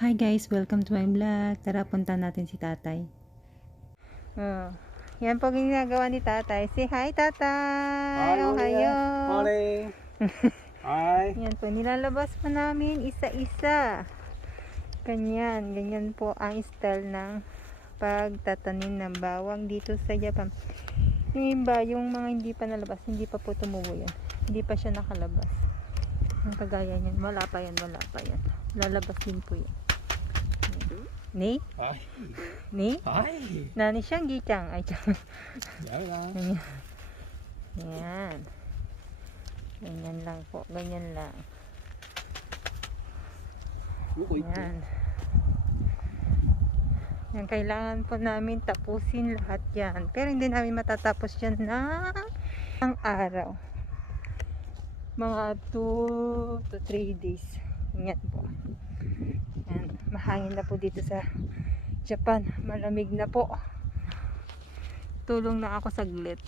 Hi guys, welcome to my vlog. Tara, punta natin si tatay. Oh, yan po ginagawa ni tatay. Say hi, tatay! Hi, morning. Ohayo! Morning. Hi. Yan po, nilalabas po namin isa-isa. Ganyan po ang style ng pagtatanim ng bawang dito sa Japan. Yung iba, yung mga hindi pa nalabas, hindi pa po tumubo yan. Hindi pa siya nakalabas. Ang kagaya niyan, wala pa yan. Lalabas din po yan. Ni? Hi. Ni? Hi. Nani siyang gichang. Ay, chang. Yan lang. Yan. Ganyan lang po. Ganyan lang. Yan. Yan. Kailangan po namin tapusin lahat yan. Pero hindi namin matatapos yan ng araw. Mga 2 to 3 days. Yan po. Yan. Mahangin na po dito sa Japan. Malamig na po. Tulong na ako saglit.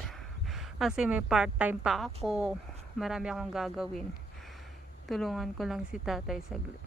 Kasi may part-time pa ako. Marami akong gagawin. Tulungan ko lang si tatay saglit.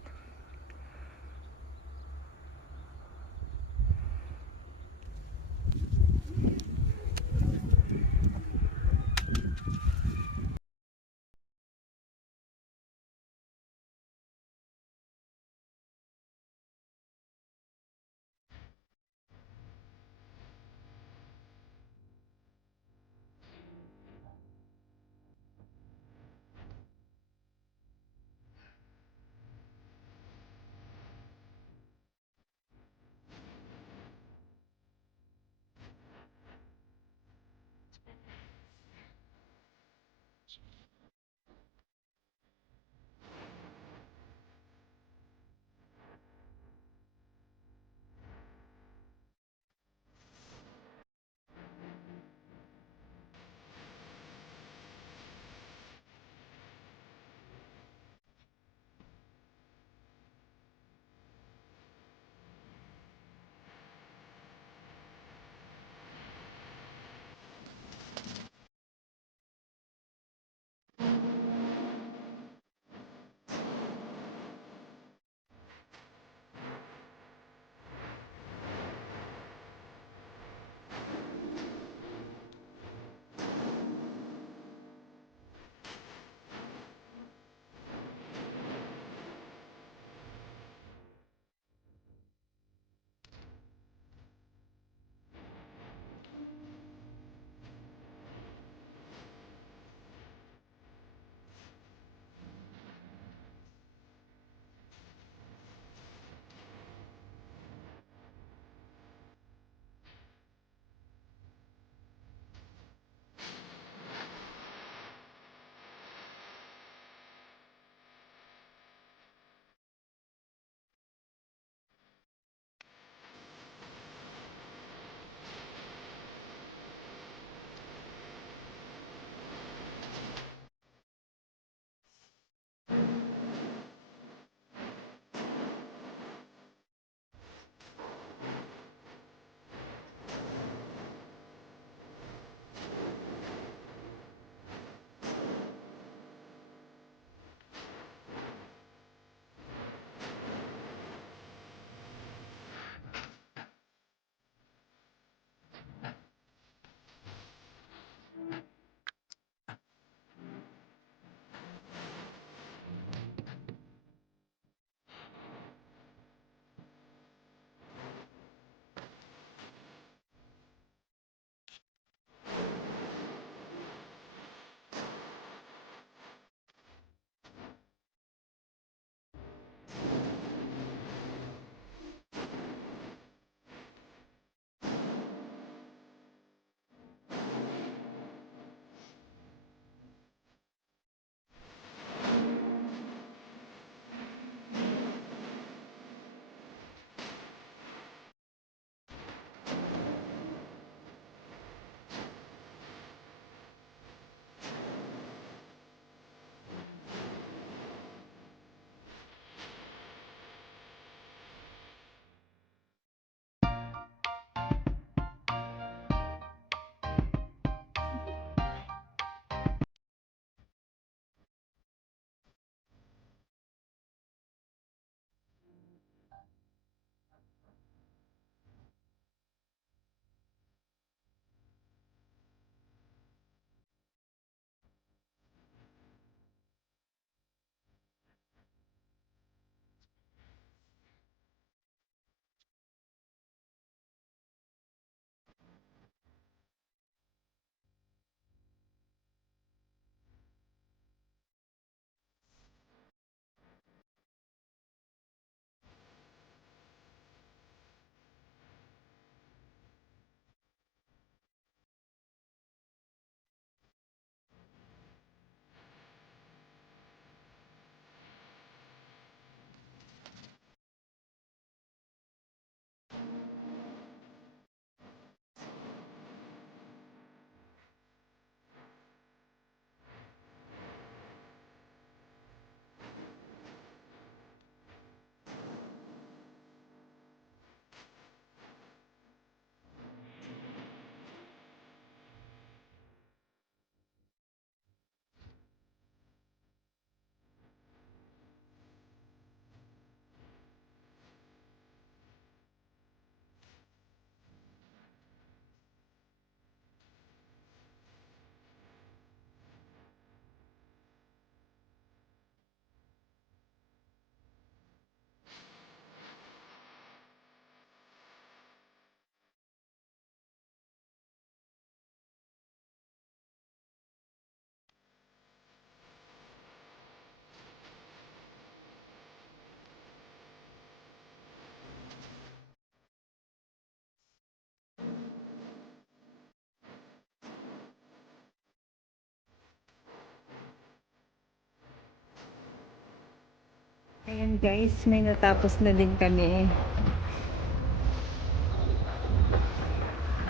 Ayan guys, may natapos na din kami.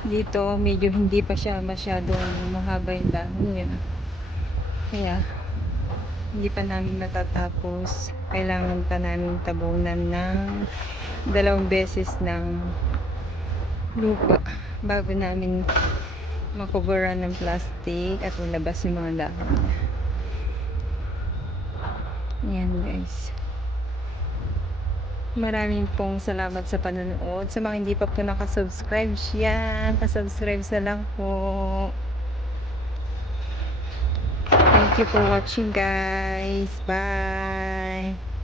Dito, medyo hindi pa siya masyadong mahaba yung dahon niya. Kaya, hindi pa namin matatapos. Kailangan pa namin tabunan ng 2 beses ng lupa bago namin makuburan ng plastic at ilabas yung mga dahon niya. Ayan guys. Maraming pong salamat sa panonood. Sa mga hindi pa po nakasubscribe, pasubscribe na lang po. Thank you for watching guys. Bye!